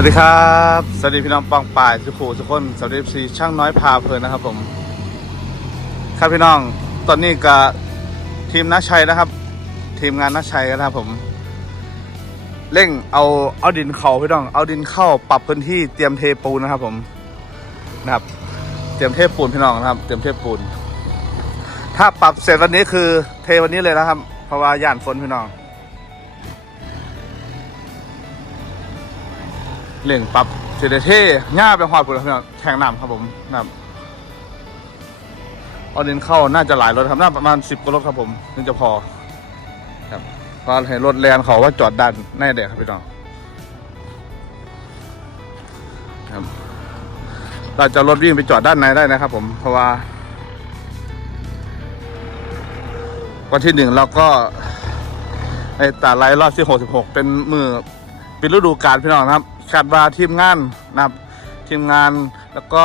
สวัสดีครับ สวัสดีพี่น้องปองป่ายสุขูทุกคนสวัสดีซีช่างน้อยพาเพลินนะครับ ผม ครับพี่น้อง ตอนนี้กับทีมนัชชัยนะครับ ทีมงานนัชชัยนะครับผม เร่งเอาเอาดินเข้าพี่น้อง เอาดินเข้าปรับพื้นที่เตรียมเทปูนนะครับ ผม นะครับ เตรียมเทปูนพี่น้องนะครับ เตรียมเทปูน ถ้าปรับเสร็จวันนี้คือ เทวันนี้เลยนะครับ เพราะว่าย่านฝนพี่น้อง เล่งปรับเสด็จเท่ง่าไปหอดปุ๋ยครับแข่งน้ำครับผมนะครับเอาเดินเข้าน่าจะหลายรถครับน่าประมาณสิบกว่ารถครับผมถึงจะพอ ครับเพราะเห็นรถแลนเขาว่าจอดดันแน่เด็กครับพี่น้องครับเราจะรถวิ่งไปจอดด้านในได้นะครับผมเพราะว่า วันที่หนึ่งเราก็ในตาไลรอบที่หกสิบหกเป็นมือเป็นฤดูกาลพี่น้องครับ คาดว่าทีมงานนะครับทีมงานแล้วก็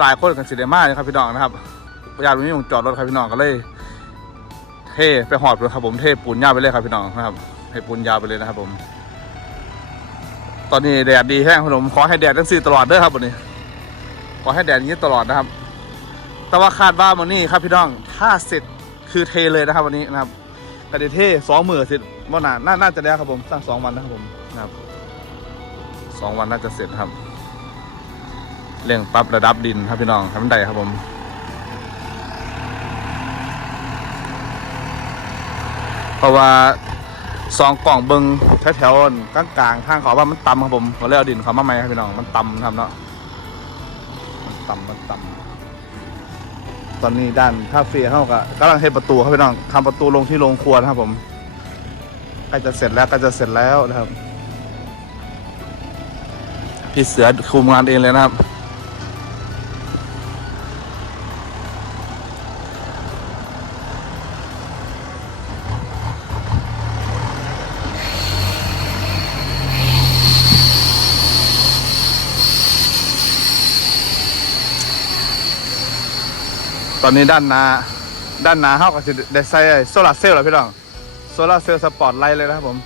หลาย ๆ คนกันสิเดมานะครับพี่น้องนะครับญาติวันนี้ผมจอดรถครับพี่น้องก็เลย เทไปหอดเลยครับผมเทปูนยาวไปเลยครับพี่น้องนะครับเทปูนยาวไปเลยนะครับ ผม ตอนนี้แดดดีแห้งครับผมขอให้แดดทั้งสี่ตลอดเด้อครับวันนี้ขอให้แดดอย่างนี้ตลอดนะครับ แต่ว่าคาดว่าวันนี้ครับพี่น้องถ้าเสร็จคือเทเลยนะครับวันนี้นะครับกระเดเทสองหมือเสร็จว่านานน่าน่าจะได้ครับผมสร้างสองวันนะครับผมนะครับ องวันน่าจะเสร็จครับ เร่งปรับระดับดินครับพี่น้องทำได้ครับผมเพราะว่าซองกล่องเบิงแถวๆกลางกลางทางเขาว่ามันต่ำครับผมเขาเลยเอาดินเขามาใหม่ครับพี่น้องมันต่ำครับเนาะมันต่ำมันต่ำตอนนี้ด้านคาเฟ่เขาก็กำลังเทประตูครับพี่น้องทำประตูลงที่โรงครัวนะครับผมใกล้จะเสร็จแล้วใกล้จะเสร็จแล้วนะครับ พี่เสือคุมงานเองเลยนะครับ ตอนนี้ด้านหน้าด้านหน้าเขาก็จะได้ใส่โซลาร์เซลล์แล้วพี่น้องโซลาร์เซลล์สปอร์ตไลท์เลยนะครับผม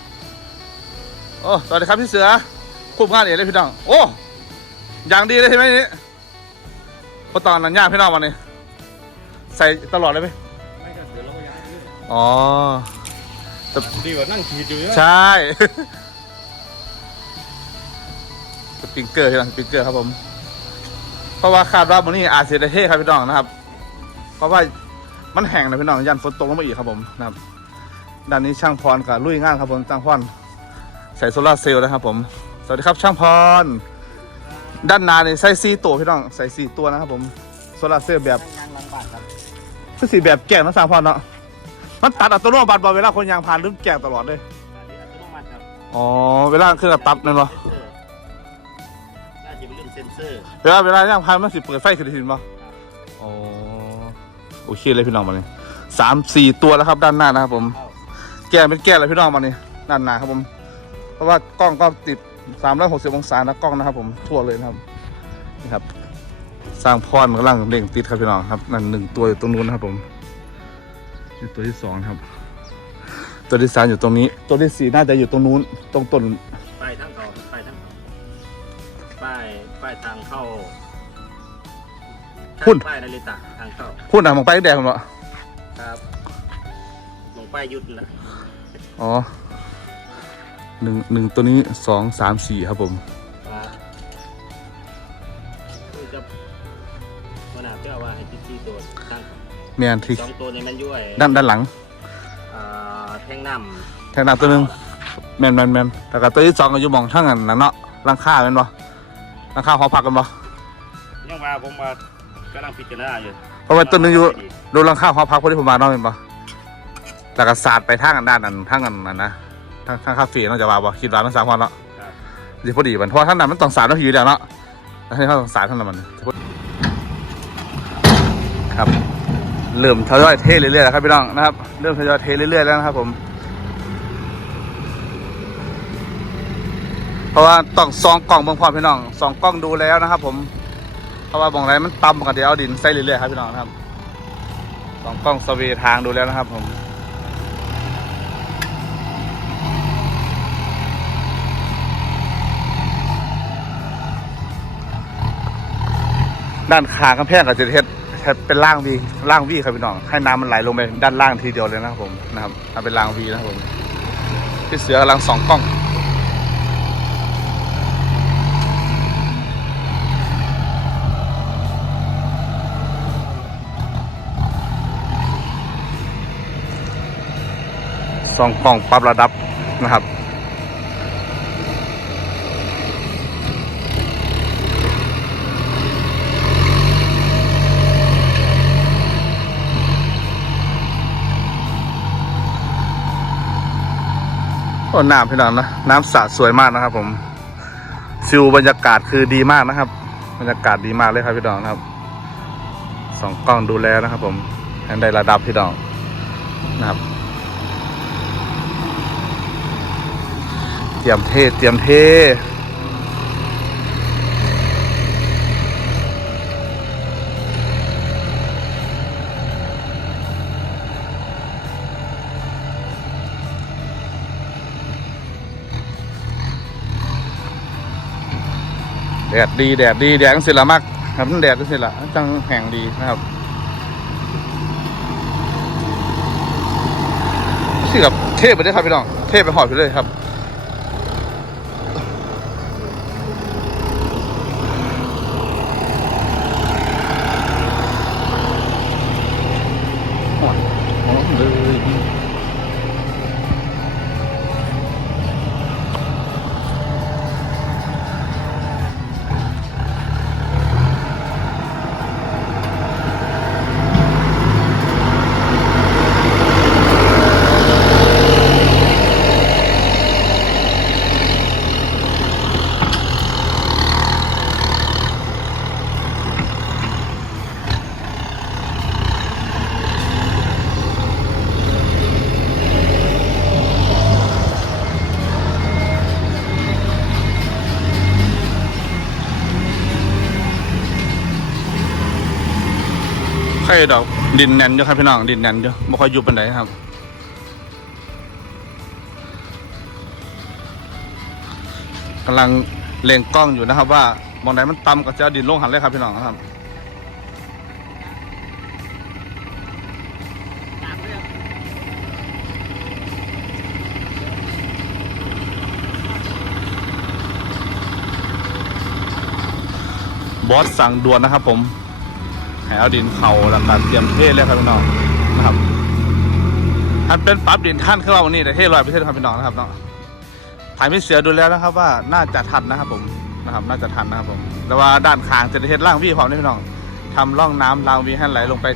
โอ้สวัสดีครับพี่เสือ คุมงานเองเลยพี่น้องโอ้อย่างดีเลยใช่ไหมนี่พอตอนนั้นยากพี่น้องวันนี้ ใส่ตลอดเลยไหมไม่ก็เดี๋ยวเราก็ย้ายไปเรื่อยอ๋อดีกว่านั่งขีดอยู่เนี่ยใช่สปริงเกอร์พี่น้องสปริงเกอร์ครับผม เพราะว่าคาดว่าวันนี้อาจจะได้เท่ครับพี่น้องนะครับ เพราะว่ามันแห้งนะพี่น้องยันฝนตกลงมาอีกครับผมนะครับด้านนี้ช่างพรกับลุยงานครับผมช่างพรใส่โซลาร์เซลล์นะครับผม สวัสดีครับช่างพร ด้านหน้านี่ใส่สี่ตัวพี่น้องใส่สี่ตัวนะครับผมโซลาร์เซลล์แบบงานลังบาทครับคือสีแบบแกงนะช่างพรเนาะมันตัดอัตโนมัติบอเวลาคนยางผ่านลืมแกงตลอดเลยอันนี้อัตโนมัติครับอ๋อเวลาเครื่องตัดนั่นเหรอน่าจะเป็นเรื่องเซ็นเซอร์เวลาเวลาย่างพานมันสิเปิดไฟขึ้นทีนป่ะอ๋อโอเคเลยพี่น้องมาเนี่ยสามสี่ตัวแล้วครับด้านหน้านะครับผมเข้าแก้เป็นแก้เลยพี่น้องมาเนี่ยด้านหน้าครับผม เพราะว่ากล้องก็ติด สามร้อยหกสิบองศานะกล้องนะครับ ผมทั่วเลยนะครับนี่ครับ สร้างพรกำลังเร่งติดครับพี่น้องครับนั่นหนึ่งตัวอยู่ตรงนู้นนะครับ ผมนี่ตัวที่สองครับ ตัวที่สามอยู่ตรงนี้ ตัวที่สี่น่าจะอยู่ตรงนู้น ตรงต้นป้ายทางเข้าป้ายทางเข้าป้ายป้ายทางเข้าพุ่นป้ายนาฬิตาทางเข้าพูดหนังมองไปแดงผมเหรอครับลงป้ายยุดนะอ๋อ หนึ่งหนึ่งตัวนี้สองสามสี่ครับผมครับคือจะวันหน้าเพื่อว่าให้ติดที่ตัวทางแมนที่สองตัวนี้มันย้วยด้านด้านหลังอ่าแท่งน้แทงน้ำตัวหนึงแมนแมนแมนแต่กับตัวที่สองก็อยู่หมองทั้งนั้นนะเนาะหลังคาเป็นบ่หลังคาหอพักกันบ่ำยังว่าผมมากำลังพิจารณาอยู่เพราะว่าตัวหนึงอยู่ดูหลังคาหอพักพอดีผมมาเนาะเป็นบ่แต่ก็สาดไปทางอันด้านนั้นทางอันนั้นนะ ทางทางคาเฟ่เนาะจะว่าบ่คิดว่ามันสามวันเนาะครับดีพอดีมันเพราะว่าทางนั้นมันต้องสาดเนาะอยู่แล้วเนาะแล้วให้เขาต้องสาดทางนั้นมันครับ เริ่มทยอยเทเรื่อยๆแล้วครับพี่น้องนะครับ เริ่มทยอยเทเรื่อยๆแล้วนะครับ ผม เพราะว่าต้องซองกล่องเบิ่งพร้อมพี่น้องซองกล้องดูแล้วนะครับ ผม เพราะว่าบ่องไรมันต่ำกันเดี๋ยวเอาดินใส่เรื่อยๆครับพี่น้องนะครับซองกล้องสเวทางดูแล้วนะครับ ผม ด้านขากำแพงก็จะเฮ็ดเป็นล่างวีล่างวีครับพี่น้องให้น้ำมันไหลลงไปด้านล่างทีเดียวเลยนะครับผมนะครับเอาเป็นล่างวีนะครับผมพี่เสือกำลังสองกล้องสองกล้องปรับระดับนะครับ น้ำพี่น้องนะน้ำสระสวยมากนะครับ ผมฟิวบรรยากาศคือดีมากนะครับ บรรยากาศดีมากเลยครับพี่น้องครับสองกล้องดูแลนะครับ ผมให้ได้ระดับพี่น้องนะครับเตรียมเทเตรียมเท ดดดีแดดดีแดดจังสิละมากครับแดดจังสิละจังแห่งดีนะครับสิกับเทพไปได้ครับพี่น้อง เทพไปหอดไปเลยครับ ไข่ดอกดินแน่นอยู่ครับพี่น้องดินแน่นอยู่ไม่ค่อยยุบปันไดครับกำลังเล็งกล้องอยู่นะครับ ว่ามองไหนมันต่ำก็จะเอาดินลงหันเลยครับพี่น้องครับบอสสั่งด่วนนะครับผม ให้เอาดินเขาแล้วก็เตรียมเทเลยครับพี่น้องนะครับอันเป็นปรับดินท่านคือว่าวันนี้แต่เทลอยไปเทศครับพี่น้องนะครับเนาะถ่ายไม่เสือดูแล้วนะครับ ว่าน่าจะทันนะครับผมนะครับ น่าจะทันนะครับผม แต่ว่าด้านข้างจะได้เทศล่างวี่พร้อมนี่พี่น้องทำร่องน้ำรางวีให้ไหลลงไป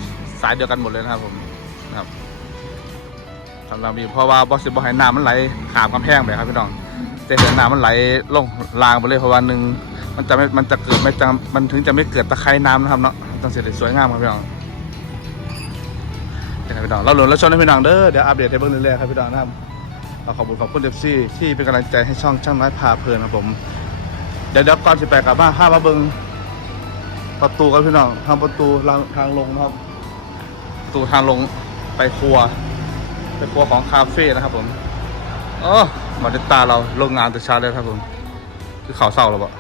สายเดียวกันหมดเลยนะครับผมนะครับทำรางวีเพราะว่าบอสสิบอให้น้ำมันไหลขามกำแพงไปครับพี่น้องจะเห็นน้ำมันไหลลงรางไปเลยเพราะว่าหนึ่งมันจะไม่มันจะเกิดไม่จะมันถึงจะไม่เกิดตะไคร่น้ำนะครับเนาะ ต้องเสร็จสวยงามครับพี่น้องเป็นไงพี่น้องเราหลุนแล้วชนให้พี่น้องเด้อเดี๋ยวอัปเดตให้เบิ่งเรื่อยๆครับพี่น้องนะครับเราขอบคุณขอบคุณเอฟซี่ที่เป็นกำลังใจให้ช่องช่างน้อยพาเพลินครับผมเดี๋ยวเดี๋ยวก่อนสิไปกลับบ้านห้ามาเบิ่งประตูครับพี่น้องทางประตูทางทางลงนะครับประตูทางลงไปครัวไปครัวของคาเฟ่นะครับผมอ๋อมาติตาเราโรงงานแต่เช้าเลยครับผมคือเขาเศร้าแล้วปะ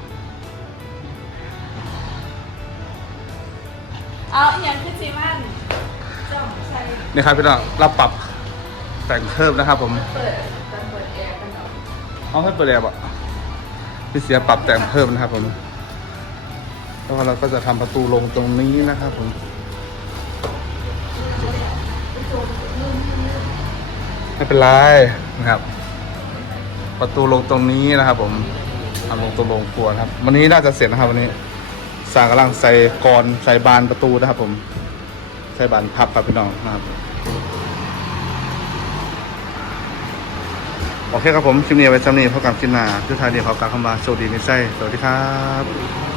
เอาอย่างคือซีมันจ้องใส่นี่ครับพี่น้องเราปรับแต่งเพิ่มนะครับ ผมเปิดแต่เปิดแอร์กันเนาะเอาให้เปิดแอร์ปะพี่เสียปรับแต่งเพิ่มนะครับ ผมแล้วเราก็จะทำประตูลงตรงนี้นะครับ ผมไม่เป็นไรนะครับ ประตูลงตรงนี้นะครับ ผมทำลงตรงลงครัวนะครับ วันนี้น่าจะเสร็จนะครับ วันนี้ สร้างกำลังใส่กรใส่บานประตูนะครับ ผม ใส่บานพับครับพี่น้องนะครับโอเคครับผมคลิปนี้เอาไว้จำนี้พบกับคลิปหน้าทุกท่านเดียวขอกล่าวคำว่าโชคดีในไส้สวัสดีครับ